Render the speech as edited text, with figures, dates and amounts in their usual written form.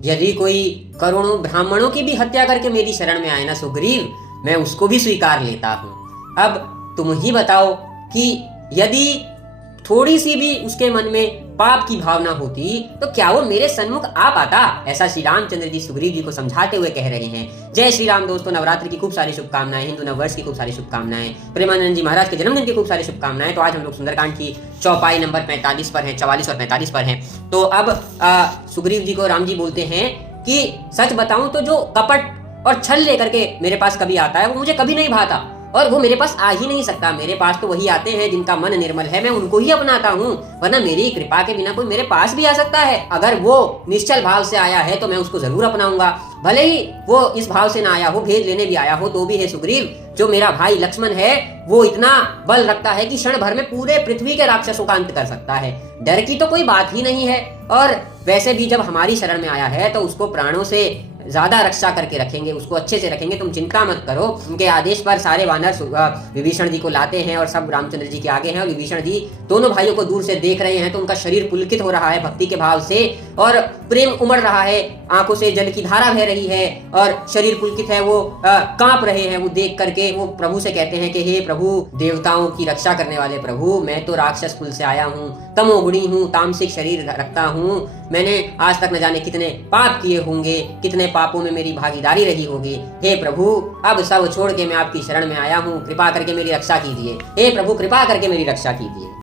यदि कोई करोड़ों ब्राह्मणों की भी हत्या करके मेरी शरण में आए ना सुग्रीव, मैं उसको भी स्वीकार लेता हूँ। अब तुम ही बताओ कि यदि थोड़ी सी भी उसके मन में पाप की भावना होती तो क्या वो मेरे सन्मुख आ पाता? ऐसा श्री रामचंद्र जी सुग्रीव जी को समझाते हुए कह रहे हैं। जय श्री राम दोस्तों, नवरात्रि की खूब सारी शुभकामनाएं, हिंदू नववर्ष की खूब सारी शुभकामनाएं, प्रेमानंद जी महाराज के जन्मदिन की खूब सारी शुभकामनाएं। तो आज हम लोग सुंदरकांड की चौपाई नंबर 45 पर हैं, 44 और 45 पर हैं। तो अब सुग्रीव जी को राम जी बोलते हैं कि सच बताऊं तो जो कपट और छल लेकर के मेरे पास कभी आता है वो मुझे कभी नहीं भाता, और वो मेरे पास आ ही नहीं सकता। मेरे पास तो वही आते हैं जिनका मन निर्मल है, मैं उनको ही अपनाता हूँ, वरना मेरी कृपा के बिना कोई मेरे पास भी आ सकता है। अगर वो निश्चल भाव से आया है तो मैं उसको जरूर अपनाऊंगा, भले ही वो इस भाव से ना आया हो, भेद लेने भी आया हो तो भी। है सुग्रीव, जो मेरा भाई लक्ष्मण है वो इतना बल रखता है कि क्षण भर में पूरे पृथ्वी के राक्षसों का अंत कर सकता है। डर की तो कोई बात ही नहीं है, और वैसे भी जब हमारी शरण में आया है तो उसको प्राणों से ज्यादा रक्षा करके रखेंगे, उसको अच्छे से रखेंगे, तुम चिंता मत करो। उनके आदेश पर सारे वानर विभीषण जी को लाते हैं और सब रामचंद्र जी के आगे हैं, और विभीषण जी दोनों भाइयों को दूर से देख रहे हैं तो उनका शरीर पुलकित हो रहा है भक्ति के भाव से, और प्रेम उमड़ रहा है, आंखों से जल की धारा बह रही है और शरीर पुलकित है, वो कांप रहे हैं। वो देख करके वो प्रभु से कहते हैं कि हे प्रभु, देवताओं की रक्षा करने वाले प्रभु, मैं तो राक्षस कुल से आया हूँ, तमोगुणी हूँ, तामसिक शरीर रखता हूँ, मैंने आज तक न जाने कितने पाप किए होंगे, कितने पापों में मेरी भागीदारी रही होगी। हे प्रभु, अब सब छोड़ के मैं आपकी शरण में आया हूँ, कृपा करके मेरी रक्षा कीजिए। हे प्रभु, कृपा करके मेरी रक्षा कीजिए।